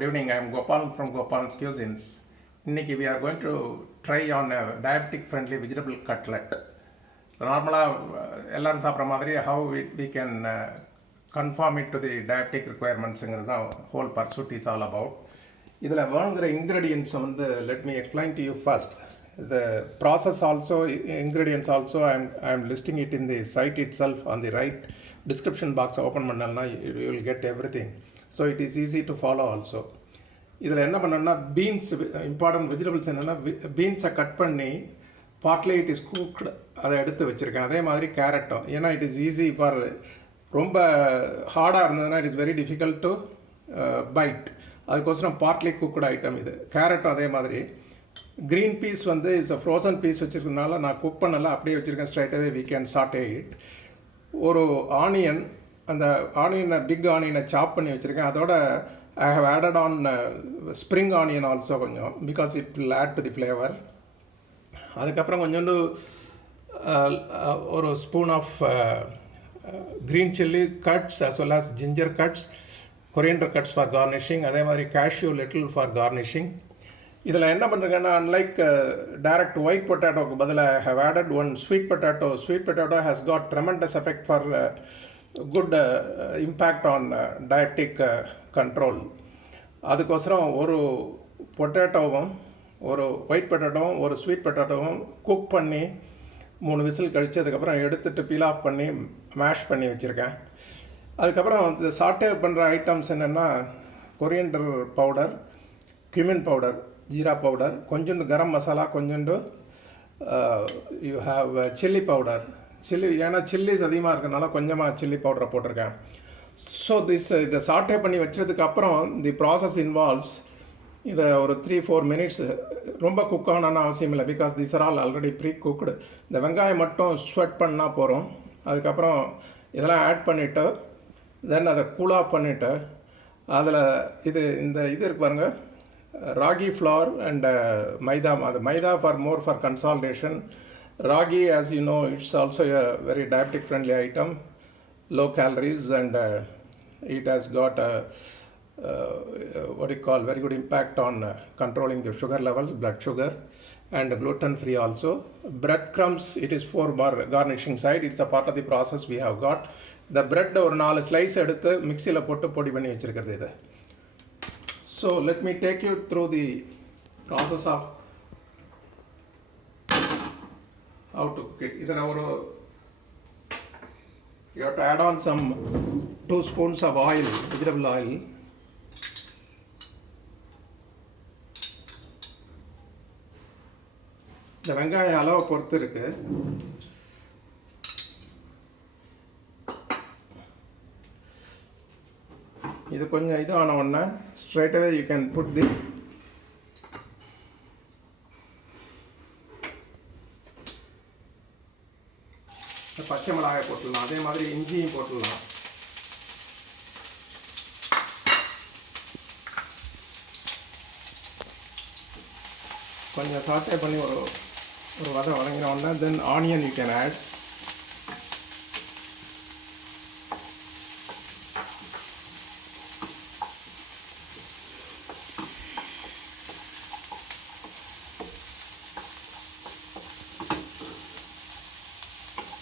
Good evening. I am Gopal from Gopal's Cuisines. இன்னைக்கு we are going to try on a diabetic friendly vegetable cutlet. நார்மலாக எல்லாரும் சாப்பிட்ற மாதிரி how we can conform it to the diabetic requirementsங்கிறது தான் whole pursuit is all about. இதில் வேணுங்கிற ingredients வந்து let me explain to you first. The process also, ingredients also I am listing it in the site itself on the right description box open பண்ணலனா you will get everything. So it is easy to follow also. இதில் என்ன பண்ணணும்னா beans important vegetables என்னென்னா பீன்ஸை கட் பண்ணி partly it is cooked அதை எடுத்து வச்சுருக்கேன். அதே மாதிரி கேரட்டும், ஏன்னா இட் இஸ் ஈஸி ஃபார் ரொம்ப ஹார்டாக இருந்ததுன்னா it is very difficult to byte. அதுக்கோசரம் பார்ட்லி குக்டு ஐட்டம் இது. கேரட்டும் அதே மாதிரி. க்ரீன் பீஸ் வந்து இஸ் அ ஃப்ரோசன் பீஸ் வச்சுருக்கனால நான் குக் பண்ணல, அப்படியே வச்சுருக்கேன். ஸ்ட்ரைட்டாகவே வீ கேன் சாட்டே இட். ஒரு ஆனியன், அந்த ஆனியனை பிக் ஆனியனை சாப் பண்ணி வச்சுருக்கேன். அதோட I have added on spring onion also கொஞ்சம், because it will add to the flavor. அதுக்கப்புறம் கொஞ்சோண்டு ஒரு spoon of green chilli cuts as well as ginger cuts, coriander cuts for garnishing, அதே மாதிரி cashew little for garnishing. இதில் என்ன பண்ணுறேன்னா unlike direct white potato பதிலாக I have added one sweet potato. Sweet potato has got tremendous effect for good impact on diabetic control. அதுக்கோசரம் ஒரு பொட்டேட்டோவும் ஒரு ஒயிட் பொட்டேட்டோவும் ஒரு ஸ்வீட் பொட்டேட்டோவும் குக் பண்ணி 3 விசில் கழித்து அதுக்கப்புறம் எடுத்துகிட்டு பீல் ஆஃப் பண்ணி மேஷ் பண்ணி வச்சுருக்கேன். அதுக்கப்புறம் இந்த சாட்டே பண்ணுற ஐட்டம்ஸ் என்னென்னா coriander powder, cumin powder, jeera பவுடர், கொஞ்சோண்டு கரம் மசாலா, கொஞ்சோண்டு you have chilli powder. Chilli, ஏன்னா சில்லிஸ் அதிகமாக இருக்கிறதுனால கொஞ்சமாக சில்லி பவுடரை போட்டிருக்கேன். ஸோ இதை சாட்டே பண்ணி வச்சதுக்கப்புறம் தி ப்ராசஸ் இன்வால்வ்ஸ் இதை ஒரு 3-4 மினிட்ஸ் ரொம்ப குக் ஆனான்னு அவசியம் இல்லை, because this are all already pre cooked. இந்த வெங்காயம் மட்டும் ஸ்வெட் பண்ணால் போகிறோம். அதுக்கப்புறம் இதெல்லாம் ஆட் பண்ணிவிட்டு தென் அதை கூல் ஆஃப் பண்ணிவிட்டு அதில் இந்த இது இருக்கு பாருங்கள், ராகி ஃப்ளவர் அண்ட் மைதா. அது மைதா for consolidation. Ragi, as you know, it's also a very diabetic friendly item, low calories, and it has got a very good impact on controlling the sugar levels, blood sugar, and gluten free also. Breadcrumbs, it is for garnishing side. It's a part of the process we have got. The bread ஒரு 4 slice எடுத்து மிக்சியில் போட்டு பொடி பண்ணி வச்சிருக்கிறது இது. So let me take you through the process of how to cook it. Either you have to add on some 2 spoons of oil, vegetable oil. இந்த வெங்காய அளவை பொறுத்து இருக்கு. இது கொஞ்சம் இது ஆன உடனே straight away you can put the பச்சை மிளகாய் போட்டுடலாம். அதே மாதிரி இஞ்சியும் போட்டுடலாம். கொஞ்சம் சாட்டே பண்ணி ஒரு வதம் வதங்கின உடனே then onion you can add.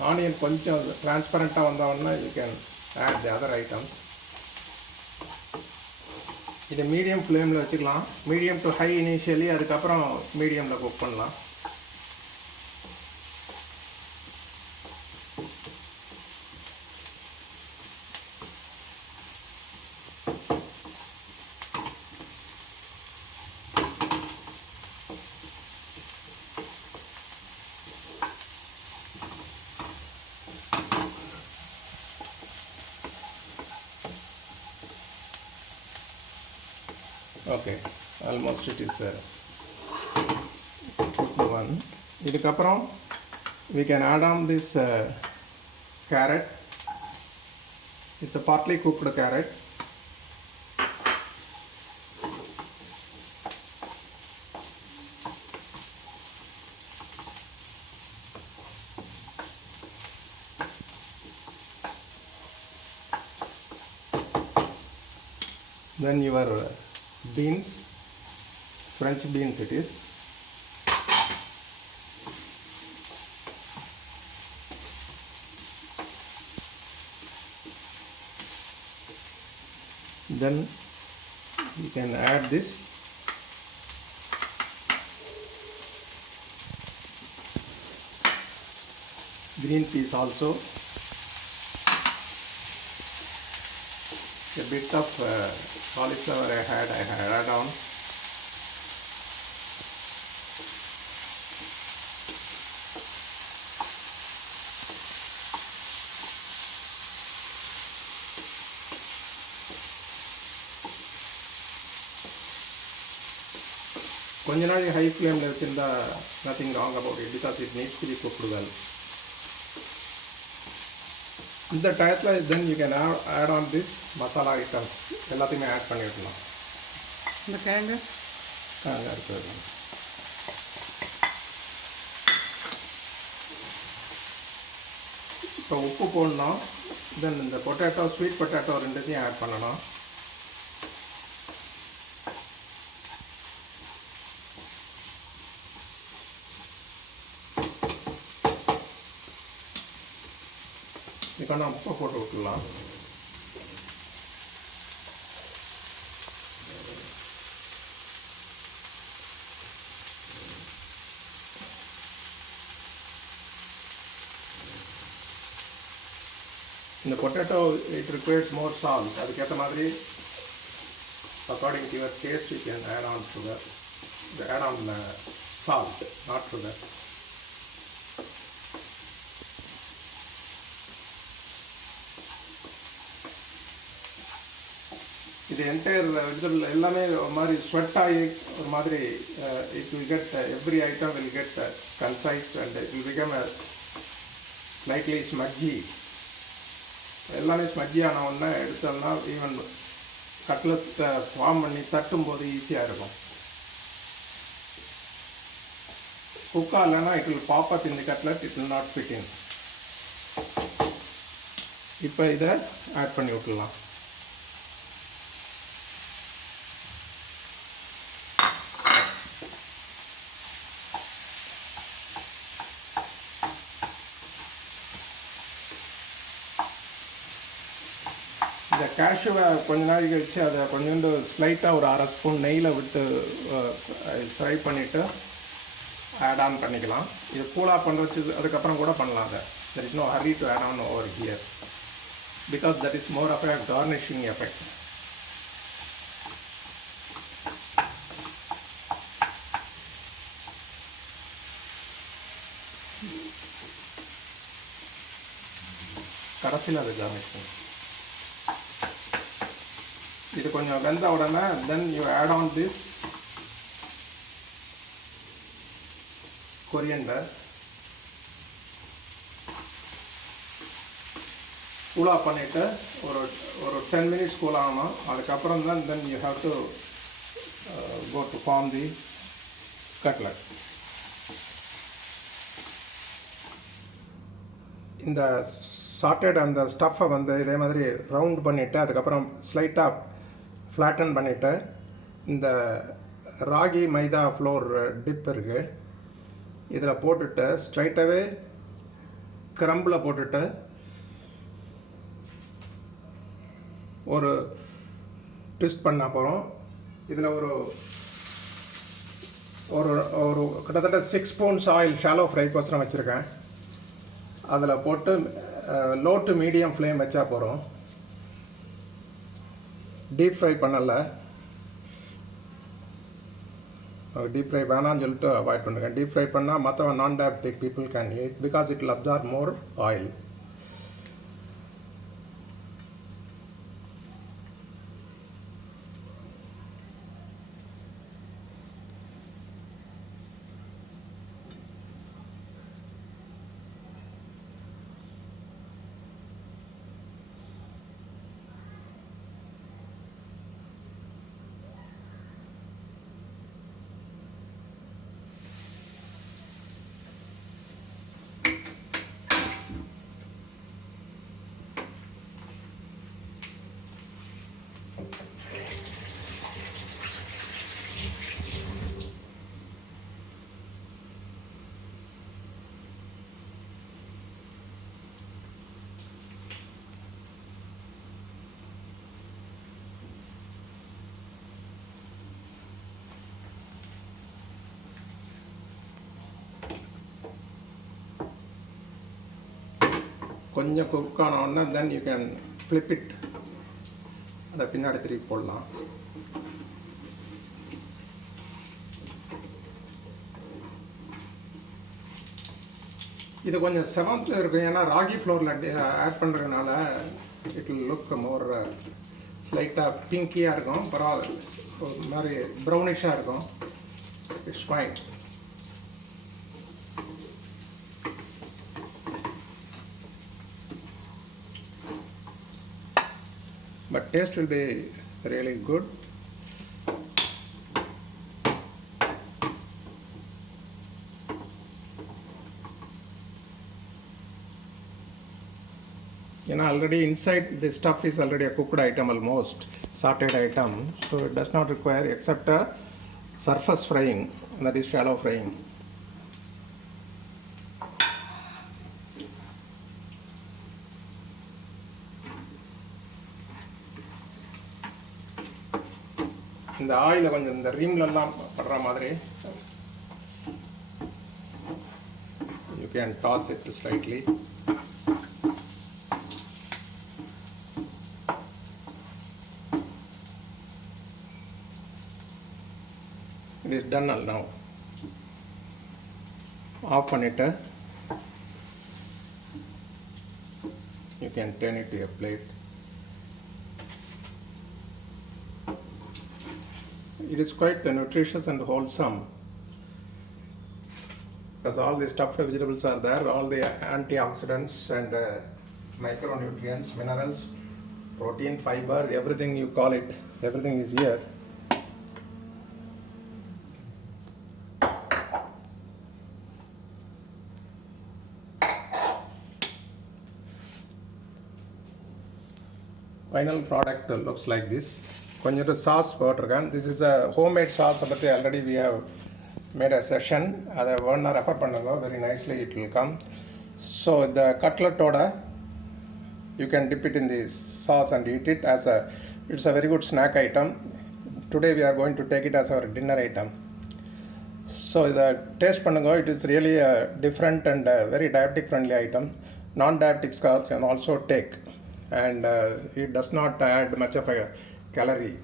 Onion கொஞ்சம் டிரான்ஸ்பரண்ட்டாக வந்தோடனே you can add the other items. இதை மீடியம் ஃப்ளேமில் வச்சுக்கலாம். மீடியம் டு ஹை இனிஷியலி, அதுக்கப்புறம் மீடியமில் குக் பண்ணலாம். Okay, almost it is cooked one. இதுக்கப்புறம் we can add on this carrot. It's a partly cooked carrot. Then your beans, French beans it is. Then you can add this green peas also, a bit of cauliflower I had add on. கொஞ்ச நாள் ஹை ஃப்ளேமில் வச்சுருந்தா nothing wrong about it because it needs to be cooked well. இந்த டயத்தில் then you can add on this masala ஐட்டம்ஸ் எல்லாத்தையுமே ஆட் பண்ணி விடலாம். இந்த கிழங்கு இருக்குது. இப்போ உப்பு போடணும். தென் இந்த பொட்டேட்டோ ஸ்வீட் பொட்டேட்டோ ரெண்டுத்தையும் ஆட் பண்ணணும். இப்போ நான் உப்பை போட்டு விட்டுடலாம். இந்த potato it requires more salt. அதுக்கேற்ற மாதிரி according to your taste you can add on sugar, add on salt, not sugar. இது என்டையர் இதில் எல்லாமே ஒரு மாதிரி ஸ்வெட் ஆகி ஒரு மாதிரி it will get every item will get concise and it will become slightly smudgy. எல்லாமே ஸ்மஜ்ஜி ஆன ஒன்றா எடுத்தோம்னா ஈவன் கட்லெட்டை ஃபார்ம் பண்ணி தட்டும் போது ஈஸியாக இருக்கும். குக்கா இல்லைன்னா it will pop up in the cutlet, it will not fit in. இப்போ இதை ஆட் பண்ணி விட்டுடலாம். இந்த கேஷ்யூவை கொஞ்ச நாளைக்கு வச்சு அதை கொஞ்சோண்டு ஸ்லைட்டாக ஒரு 1/2 ஸ்பூன் நெய்யில் விட்டு ஃப்ரை பண்ணிவிட்டு ஆட் ஆன் பண்ணிக்கலாம். இது கூலாக பண்ணுறச்சு அதுக்கப்புறம் கூட பண்ணலாம். அதை there is no hurry to add on over here because that is more of a garnishing effect. கடைசியில் அது garnish பண்ணும். இது கொஞ்சம் வெந்த உடனே then you add on this coriander. கூலாக பண்ணிவிட்டு ஒரு 10 minutes கூல் ஆகணும். அதுக்கப்புறம் தான் then you have to go to form the cutlet. இந்த சாட்டட் அந்த ஸ்டஃப்பை வந்து இதே மாதிரி ரவுண்ட் பண்ணிவிட்டு அதுக்கப்புறம் ஸ்லைட்டாக ஃப்ளாட்டன் பண்ணிவிட்டு இந்த ராகி மைதா ஃப்ளோர் டிப் இருக்குது இதில் போட்டுட்டு ஸ்ட்ரைட்டாகவே கிரம்பில் போட்டுட்டு ஒரு ட்விஸ்ட் பண்ண போகிறோம். இதில் ஒரு ஒரு ஒரு கிட்டத்தட்ட 6 ஸ்பூன்ஸ் ஆயில் ஷாலோ ஃப்ரைக்கோசரம் வச்சுருக்கேன். அதில் போட்டு லோ டு மீடியம் ஃப்ளேம் வச்சா போகிறோம். டீப் ஃப்ரை பண்ணலை. டீப் ஃப்ரை வேணான்னு சொல்லிட்டு அவாய்ட் பண்ணுறேன். டீப் ஃப்ரை பண்ணால் மற்ற நான் diabetic people can eat because it will absorb மோர் ஆயில். கொஞ்சம் குக் ஆனோடனே then you can flip it, அதை பின்னாடி திருப்பி போடலாம். இது கொஞ்சம் செவன்த்தில் இருக்கும், ஏன்னா ராகி ஃப்ளோரில் ஆட் பண்ணுறதுனால இட் வில் லுக் மோர் லைட்டாக பிங்கியாக இருக்கும், பரவாயில்ல, ஒரு மாதிரி ப்ரௌனிஷாக இருக்கும். It's fine. But taste will be really good. Already inside the stuff is already a cooked item, almost sauteed item, so it does not require except a surface frying, that is shallow frying. இந்த ஆயில கொஞ்சம் இந்த ரீம்லெல்லாம் படுற மாதிரி you can toss it slightly. It is done now. Off பண்ணிட்டு you can turn it to a plate. It is quite nutritious and wholesome because all the stuffed vegetables are there, all the antioxidants and micronutrients, minerals, protein, fiber, everything you call it, everything is here. Final product looks like this. கொஞ்சம் சாஸ் போட்டிருக்கேன். This is a homemade sauce பற்றி already we have made a session. அதை வேணா ரெஃபர் பண்ணுங்க, very nicely it will come. So the cutlet-ஓட you can dip it in the sauce and eat it as a, it's a very good snack item. Today we are going to take it as our dinner item. So the taste பண்ணுங்க, it is really a different and very diabetic friendly item. Non-diabetics can also take, and it does not add much of a calorie,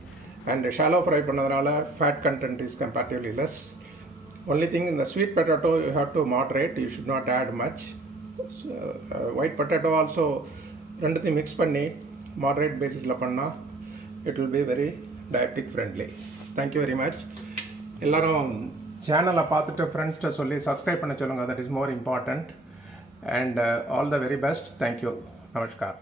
and shallow fry பண்ணதுனால fat content is comparatively less. Only thing, in the sweet potato you have to moderate, you should not add much. So, white potato also ரெண்டுத்தையும் மிக்ஸ் பண்ணி moderate basisல பண்ணா it will be very diabetic friendly. Thank you very much. எல்லாரும் சேனலை பார்த்துட்டு ஃப்ரெண்ட்ஸ்கிட்ட சொல்லி சப்ஸ்கிரைப் பண்ண சொல்லுங்கள், that is more important, and all the very best. Thank you. Namaskar.